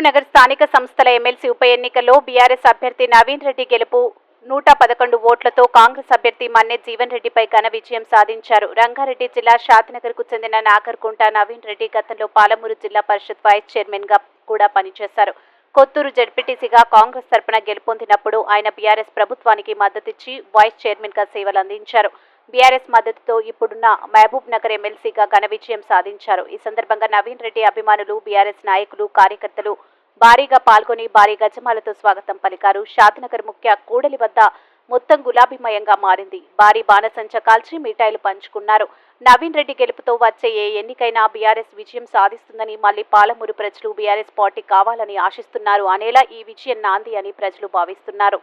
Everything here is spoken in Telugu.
మహబూబ్నగర్ స్థానిక సంస్థల ఎమ్మెల్సీ ఉప ఎన్నికల్లో బీఆర్ఎస్ అభ్యర్థి నవీన్ రెడ్డి గెలుపు 111 ఓట్లతో కాంగ్రెస్ అభ్యర్థి మన్నే జీవన్ రెడ్డిపై ఘన విజయం సాధించారు. రంగారెడ్డి జిల్లా షాద్నగర్కు చెందిన నాగర్కుంట నవీన్ రెడ్డి గతంలో పాలమూరు జిల్లా పరిషత్ వైస్ చైర్మన్ గా కూడా పనిచేశారు. కొత్తూరు జెడ్పీటీసీగా కాంగ్రెస్ తరపున గెలుపొందినప్పుడు ఆయన బీఆర్ఎస్ ప్రభుత్వానికి మద్దతిచ్చి వైస్ చైర్మన్ గా సేవలు అందించారు. బీఆర్ఎస్ మద్దతుతో ఇప్పుడున్న మహబూబ్ నగర్ ఎమ్మెల్సీగా ఘన విజయం సాధించారు. ఈ సందర్భంగా నవీన్ రెడ్డి అభిమానులు, బీఆర్ఎస్ నాయకులు, కార్యకర్తలు భారీగా పాల్గొని భారీ గజమాలతో స్వాగతం పలికారు. షాద్నగర్ ముఖ్య కూడలి వద్ద మొత్తం గులాబీమయంగా మారింది. భారీ బాణసంచ కాల్చి మిఠాయిలు పంచుకున్నారు. నవీన్ రెడ్డి గెలుపుతో వచ్చే ఏ ఎన్నికైనా బీఆర్ఎస్ విజయం సాధిస్తుందని, మళ్లీ పాలమూరు ప్రజలు బీఆర్ఎస్ పార్టీ కావాలని ఆశిస్తున్నారు అనేలా ఈ విజయం నాంది అని ప్రజలు భావిస్తున్నారు.